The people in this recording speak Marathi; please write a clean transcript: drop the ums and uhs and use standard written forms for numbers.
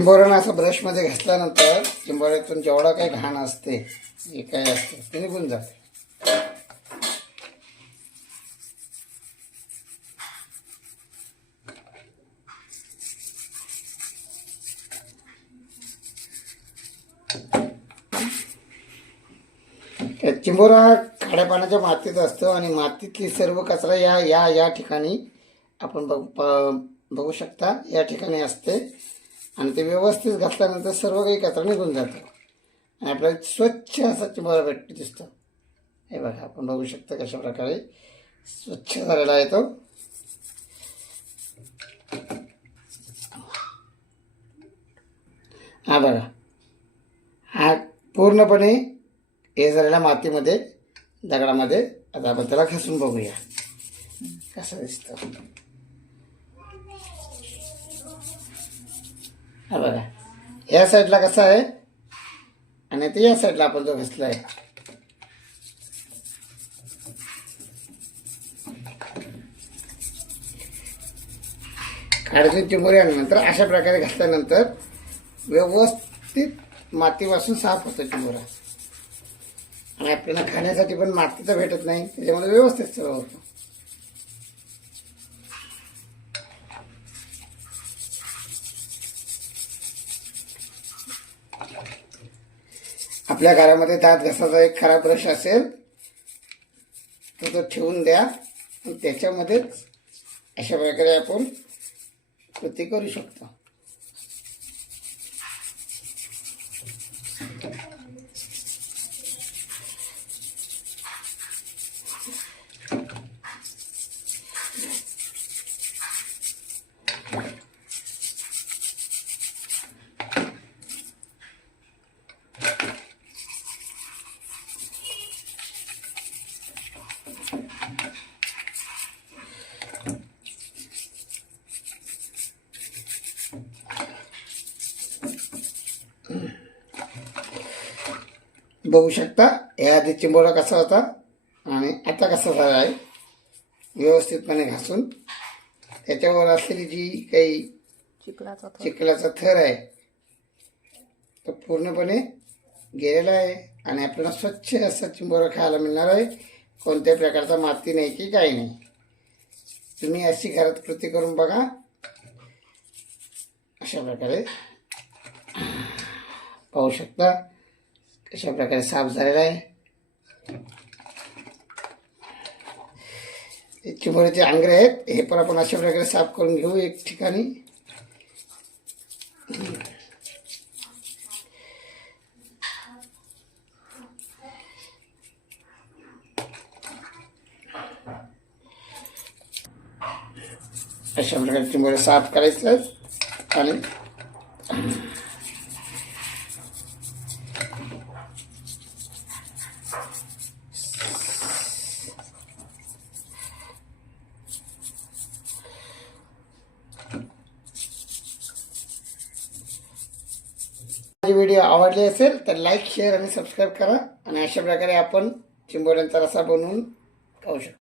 चिंबोऱ्यानं असं ब्रशमध्ये घासल्यानंतर चिंबोऱ्यातून जेवढा काही घाण असते जे काही असते ते निघून जाते. चिंबोरा खाड्या पाण्याच्या मातीत असतो आणि मातीतली सर्व कचरा या या या ठिकाणी आपण बघू शकता या ठिकाणी असते आणि ते व्यवस्थित घातल्यानंतर सर्व काही कचरा निघून जातो आणि आपल्याला स्वच्छ असा चिंबोरा दिसतो. हे बघा आपण बघू शकता कशा प्रकारे स्वच्छ झालेला आहे तो. हा बघा हा पूर्णपणे हे झालेल्या मातीमध्ये दगडामध्ये. आता आपण त्याला घासून बघूया कसं दिसतं. हा बघा या साईडला कसं आहे आणि ते या साईडला आपण जो घासला आहे. खाड्यातून चिंबोरी आणल्यानंतर अशा प्रकारे घातल्यानंतर व्यवस्थित मातीपासून साफ होतो चिंबोरा आणि आपल्याला खाण्यासाठी पण माती तर भेटत नाही, त्याच्यामध्ये व्यवस्थित सर्व होतं. आपल्या घरामध्ये दात घासाचा एक खराब ब्रश असेल तर तो ठेवून द्या आणि त्याच्यामध्येच अशा प्रकारे आपण कृती करू शकतो. बघू शकता याआधी चिंबोरा कसा होता आणि आता कसा झाला आहे. व्यवस्थितपणे घासून त्याच्यावर असलेली जी काही चिखलाचा थर आहे तो पूर्णपणे गेलेला आहे आणि आपल्याला स्वच्छ असा चिंबोरा खायला मिळणार आहे. कोणत्याही प्रकारचा माती नाही की काही नाही. तुम्ही अशी घरात कृती करून बघा. अशा प्रकारे पाहू शकता कशा प्रकारे साफ झालेला आहे. चिंबोऱ्याचे आंगरे आहेत हे पण आपण अशा प्रकारे साफ करून घेऊ एक ठिकाणी. अशा प्रकारे चिंबोरे साफ करायचं आणि माझी व्हिडिओ आवडली असेल तर लाईक शेअर आणि सबस्क्राईब करा आणि अशा प्रकारे आपण चिंबोऱ्यांचा रस्सा बनवून खाऊ शकतो.